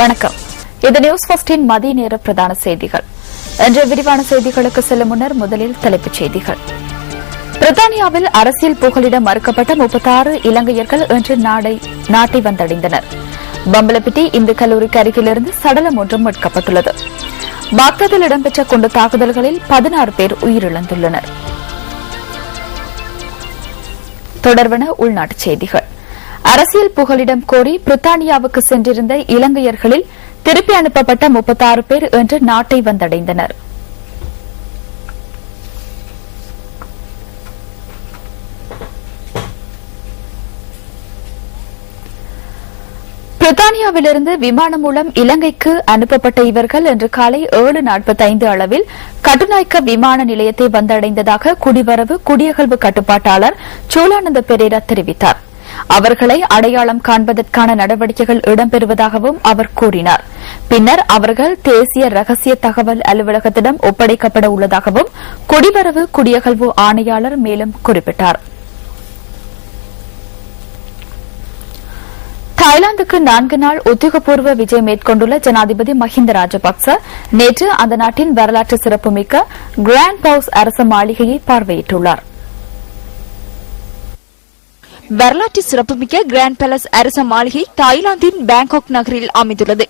வணக்கம். இது நியூஸ் ஃபர்ஸ்டின் மதிய நேர பிரதான செய்திகள். இன்றைய விரிவான செய்திகளுக்கு செல்லும் முன்னர் முதலில் தலைப்புச் செய்திகள். பிரித்தானியாவில் அரசியல் புகலிட மறுக்கப்பட்ட 36 இலங்கையர்கள் இன்று நாட்டை வந்தடைந்தனர். பம்பலப்பிட்டி இந்து கல்லூரிக்கு அருகிலிருந்து சடலம் ஒன்றும் மீட்கப்பட்டுள்ளது. பாக்தாதில் இடம்பெற்ற குண்டு தாக்குதல்களில் 16 பேர் உயிரிழந்துள்ளனர். தொடர்பான உள்நாட்டுச் செய்திகள். அரசியல் புகலிடம் கோரி பிரித்தானியாவுக்கு சென்றிருந்த இலங்கையர்களில் திருப்பி அனுப்பப்பட்ட 36 பேர் இன்று நாட்டை வந்தடைந்தனர். பிரித்தானியாவிலிருந்து விமானம் மூலம் இலங்கைக்கு அனுப்பப்பட்ட இவர்கள் இன்று காலை 7:45 அளவில் கட்டுநாயக்க விமான நிலையத்தை வந்தடைந்ததாக குடிவரவு குடியகல்வு கட்டுப்பாட்டாளர் சோலானந்த பெரேரா தெரிவித்தார். அவர்களை அடையாளம் காண்பதற்கான நடவடிக்கைகள் இடம்பெறுவதாகவும் அவர் கூறினார். பின்னர் அவர்கள் தேசிய ரகசிய தகவல் அலுவலகத்திடம் ஒப்படைக்கப்பட உள்ளதாகவும் குடிவரவு குடியகல்வு ஆணையாளர் மேலும் குறிப்பிட்டார். தாய்லாந்துக்கு 4 நாள் உத்தியோகபூர்வ விஜயம் மேற்கொண்டுள்ள ஜனாதிபதி மஹிந்த ராஜபக்ச நேற்று அந்த நாட்டின் வரலாற்று சிறப்புமிக்க கிராண்ட் பவுஸ் அரச மாளிகையை பார்வையிட்டுள்ளார். வரலாற்று சிறப்புமிக்க கிராண்ட் பேலஸ் அரச மாளிகை தாய்லாந்தின் பாங்காக் நகரில் அமைந்துள்ளது.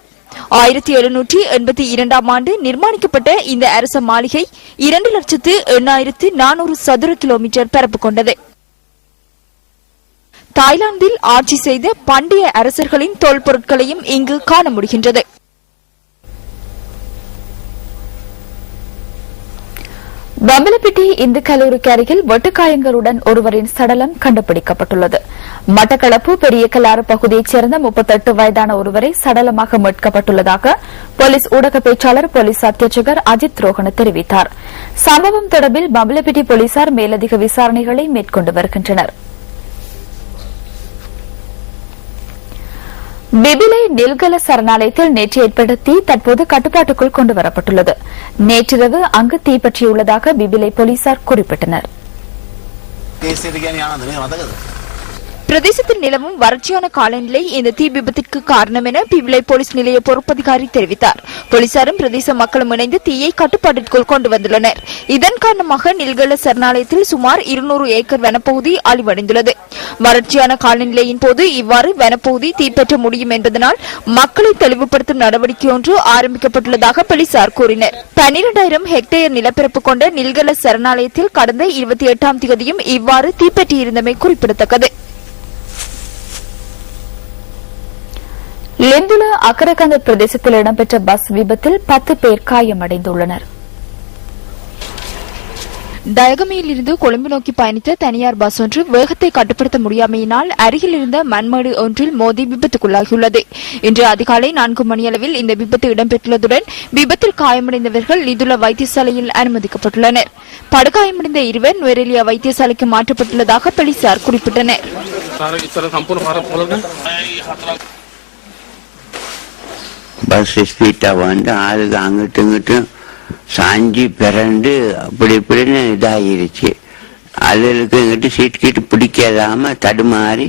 1782 ஆண்டு நிர்மாணிக்கப்பட்ட இந்த அரச மாளிகை 2,08,400 சதுர கிலோமீட்டர் பரப்பு கொண்டது. தாய்லாந்தில் ஆட்சி செய்த பண்டைய அரசர்களின் தொல்பொருட்களையும் இங்கு காண முடிகின்றது. பம்பலப்பிட்டி இந்து கல்லூரிக்கு அருகில் வெட்டுக்காயங்களுடன் ஒருவரின் சடலம் கண்டுபிடிக்கப்பட்டுள்ளது. மட்டக்களப்பு பெரிய கல்லாறு பகுதியைச் சேர்ந்த 38 வயதான ஒருவரை சடலமாக மீட்கப்பட்டுள்ளதாக போலீஸ் ஊடக பேச்சாளர் போலீஸ் அத்தியட்சகர் அஜித் ரோஹன தெரிவித்தார். சம்பவம் தொடர்பில் பம்பலப்பிட்டி போலீசார் மேலதிக விசாரணைகளை மேற்கொண்டு வருகின்றனர். பிபிலை நில்கல சரணாலயத்தில் நேற்று ஏற்பட்ட தீ தற்போது கட்டுப்பாட்டுக்குள் கொண்டுவரப்பட்டுள்ளது. நேற்றிரவு அங்கு தீப்பற்றியுள்ளதாக பிபிலை போலீசார் குறிப்பிட்டனர். பிரதேசத்தில் நிலவும் வறட்சியான காலநிலை இந்த தீ விபத்திற்கு காரணம் என பிவிலை போலீஸ் நிலைய பொறுப்பதிகாரி தெரிவித்தார். போலீசாரும் பிரதேச மக்களும் இணைந்து தீயை கட்டுப்பாட்டிற்குள் கொண்டு வந்துள்ளனர். இதன் காரணமாக நில்கல சரணாலயத்தில் சுமார் 200 ஏக்கர் வனப்பகுதி அழிவடைந்துள்ளது. வறட்சியான காலநிலையின் போது இவ்வாறு வனப்பகுதி தீப்பற்ற முடியும் என்பதனால் மக்களை தெளிவுபடுத்தும் நடவடிக்கை ஒன்று ஆரம்பிக்கப்பட்டுள்ளதாக போலீசார் கூறினர். 12,000 ஹெக்டேயர் நிலப்பரப்பு கொண்ட நில்கல சரணாலயத்தில் கடந்த 28ஆம் தேதியும் இவ்வாறு தீப்பற்றியிருந்தமை குறிப்பிடத்தக்கது. லெந்துல அக்கரகந்த பிரதேசத்தில் இடம்பெற்ற பஸ் விபத்தில் 10 பேர் காயமடைந்துள்ளனர். டயகமையில் இருந்து கொழும்பு நோக்கி பயணித்த தனியார் பஸ் ஒன்று வேகத்தை கட்டுப்படுத்த முடியாமையினால் அருகில் இருந்த மண்மேடு ஒன்றில் மோதி விபத்துக்குள்ளாகியுள்ளது. இன்று அதிகாலை 4 மணியளவில் இந்த விபத்து இடம்பெற்றுள்ளதுடன் விபத்தில் காயமடைந்தவர்கள் லிதுல வைத்தியசாலையில் அனுமதிக்கப்பட்டுள்ளனர். படுகாயமடைந்த இருவர் நுவரெலியா வைத்தியசாலைக்கு மாற்றப்பட்டுள்ளதாக போலீசார் குறிப்பிட்டனர். பஸ் ஸ்பீட்டா வந்து ஆளுக்கு அங்கிட்டு இங்கிட்டும் சாஞ்சி பிறண்டு அப்படி இப்படின்னு இதாகிருச்சு. அதுக்கு இங்கிட்டு சீட் கீட்டு பிடிக்காதாம தடுமாறி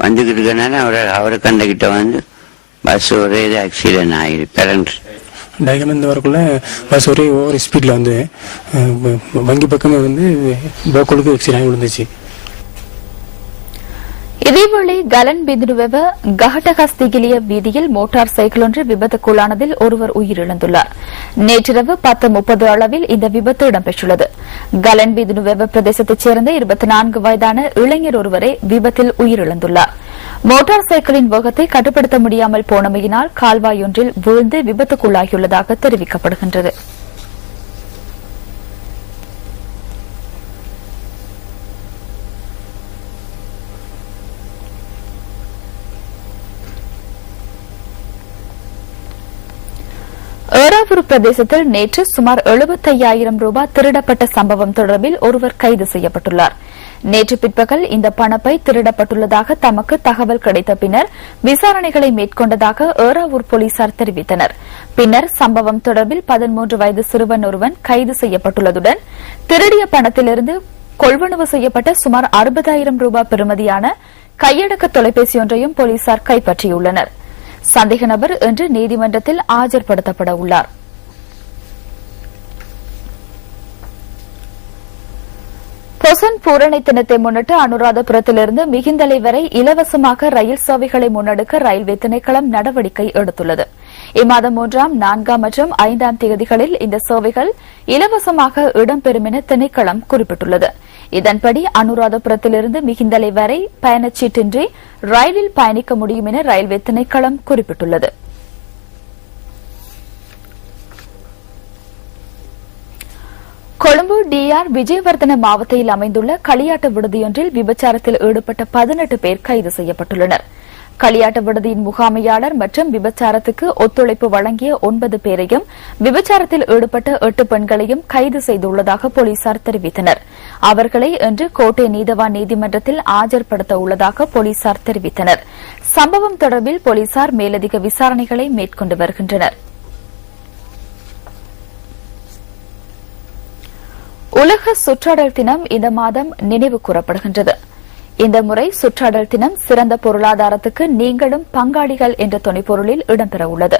வந்துகிட்டு இருக்கனால அவரை கண்டகிட்ட வந்து பஸ் ஒரே இது ஆக்சிடென்ட் ஆகிரு பிறண்டு. டயகமந்து வரக்குள்ள பஸ் ஒரே ஓவர் ஸ்பீட்ல வந்து வங்கி பக்கமே வந்து போக்குளுக்கு ஆக்சிடென்ட் ஆகி விழுந்துச்சு. இதேவேளை கலன் பிந்துவெவ கஹட்டகஸ்திகிலிய வீதியில் மோட்டார் சைக்கிள் ஒன்று விபத்துக்குள்ளானதில் ஒருவர் உயிரிழந்துள்ளார். நேற்றிரவு 10:30 அளவில் இந்த விபத்து இடம்பெற்றுள்ளது. கலன் பிந்துவெவ பிரதேசத்தைச் சேர்ந்த 24 வயதான இளைஞர் ஒருவரே விபத்தில் உயிரிழந்துள்ளார். மோட்டார் சைக்கிளின் வேகத்தை கட்டுப்படுத்த முடியாமல் போனமையினால் கால்வாயொன்றில் வீழ்ந்து விபத்துக்குள்ளாகியுள்ளதாக தெரிவிக்கப்படுகின்றது. ஏறாவூர் பிரதேசத்தில் நேற்று சுமார் 75,000 ரூபாய் திருடப்பட்ட சம்பவம் தொடர்பில் ஒருவர் கைது செய்யப்பட்டுள்ளார். நேற்று பிற்பகல் இந்த பணப்பை திருடப்பட்டுள்ளதாக தமக்கு தகவல் கிடைத்த பின்னர் விசாரணைகளை மேற்கொண்டதாக ஏறாவூர் போலீசார் தெரிவித்தனர். பின்னர் சம்பவம் தொடர்பில் 13 வயது சிறுவன் ஒருவன் கைது செய்யப்பட்டுள்ளதுடன் திருடிய பணத்திலிருந்து கொள்வனவு செய்யப்பட்ட சுமார் 60,000 ரூபாய் பெறுமதியான கையடக்க தொலைபேசி ஒன்றையும் போலீசார் கைப்பற்றியுள்ளனர். சந்தேக நபர் இன்று நீதிமன்றத்தில் ஆஜர்படுத்தப்பட உள்ளார். பொசன் பூரணை தினத்தை முன்னிட்டு அனுராதபுரத்திலிருந்து மிகிந்தலை வரை இலவசமாக ரயில் சேவைகளை முன்னெடுக்க ரயில்வே திணைக்களம் நடவடிக்கை எடுத்துள்ளது. இம்மாதம் 3ஆம், 4ஆம் மற்றும் 5ஆம் தேதிகளில் இந்த சேவைகள் இலவசமாக இடம்பெறும் என திணைக்களம் குறிப்பிட்டுள்ளது. இதன்படி அனுராதபுரத்திலிருந்து மிகிந்தலை வரை பயணச்சீட்டின்றி ரயிலில் பயணிக்க முடியும் என ரயில்வே திணைக்களம் குறிப்பிட்டுள்ளது. கொழும்பு டிஆர் விஜயவர்தன மாவட்டத்தில் அமைந்துள்ள களியாட்ட விடுதியொன்றில் விபச்சாரத்தில் ஈடுபட்ட 18 பேர் கைது செய்யப்பட்டுள்ளனர். களியாட்ட விடுதியின் முகாமையாளர் மற்றும் விபச்சாரத்துக்கு ஒத்துழைப்பு வழங்கிய 9 பேரையும் விபச்சாரத்தில் ஈடுபட்ட 8 பெண்களையும் கைது செய்துள்ளதாக போலீசார் தெரிவித்தனர். அவர்களை இன்று கோட்டை நீதவான் நீதிமன்றத்தில் ஆஜர்படுத்த உள்ளதாக போலீசார் தெரிவித்தனர். சம்பவம் தொடர்பில் போலீசார் மேலதிக விசாரணைகளை மேற்கொண்டு வருகின்றனர். உலக சுற்றாடல் தினம் இந்த மாதம் நினைவு கூறப்படுகின்றது. இந்த முறை சுற்றாடல் தினம் சிறந்த பொருளாதாரத்துக்கு நீங்களும் பங்காளிகள் என்ற துணைப்பொருளில் இடம்பெறவுள்ளது.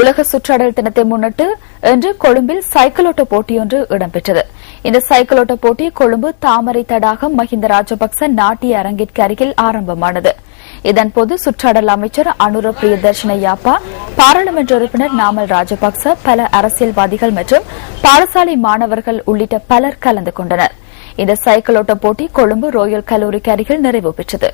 உலக சுற்றாடல் தினத்தை முன்னிட்டு இன்று கொழும்பில் சைக்கிளோட்ட போட்டியொன்று இடம்பெற்றது. இந்த சைக்கிளோட்ட போட்டி கொழும்பு தாமரை தடாகம் மஹிந்த ராஜபக்ச நாட்டிய அரங்கிற்கு அருகில் ஆரம்பமானது. இதன்போது சுற்றாடல் அமைச்சர் அனுர பிரியதர்ஷன யாப்பா, பாராளுமன்ற உறுப்பினர் நாமல் ராஜபக்ச, பல அரசியல்வாதிகள் மற்றும் பாடசாலை மாணவர்கள் உள்ளிட்ட பலர் கலந்து கொண்டனர். இந்த சைக்கிளோட்ட போட்டி கொழும்பு ரோயல் கல்லூரிக்கு அருகில் நிறைவு பெற்றது.